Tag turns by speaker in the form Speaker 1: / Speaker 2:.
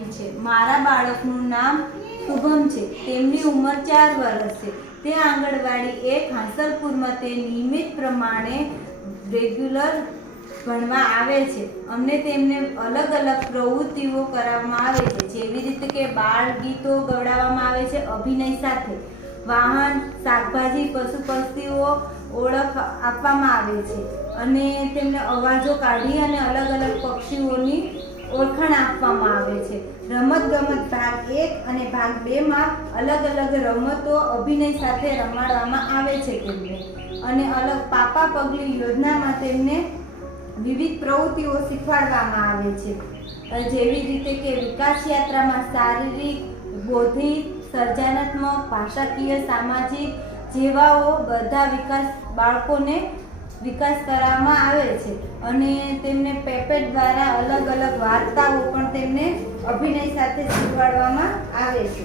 Speaker 1: છે. મારા બાળકનું નામ શુભમ છે. તેમની ઉંમર ચાર વર્ષ છે. તે આંગણવાડી એક હાંસલપુરમાં તે નિયમિત પ્રમાણે રેગ્યુલર ભણવા આવે છે. અમને તેમને અલગ અલગ પ્રવૃત્તિઓ કરાવવામાં આવે છે. જેવી રીતે કે બાળ ગીતો ગવડાવવામાં આવે છે, અભિનય સાથે. વાહન, શાકભાજી પશુ પક્ષીઓ ઓળખ આપવામાં આવે છે. અને તેમને અવાજો કાઢી અને અલગ અલગ ઓળખાણ આપવામાં આવે છે. રમત ગમત ભાગ એક અને ભાગ બેમાં અલગ અલગ રમતો અભિનય સાથે રમાડવામાં આવે છે તેમને. અને અલગ પાપા પગલી યોજનામાં તેમને વિવિધ પ્રવૃત્તિઓ શીખવાડવામાં આવે છે. જેવી રીતે કે વિકાસ યાત્રામાં શારીરિક, બૌદ્ધિક, સર્જનાત્મક, ભાષાકીય, સામાજિક જેવાઓ બધા વિકાસ બાળકોને વિકાસ કરવામાં આવે છે. અને તેમને પેપેટ દ્વારા અલગ અલગ વાર્તાઓ પણ તેમને અભિનય સાથે શીખવાડવામાં આવે છે.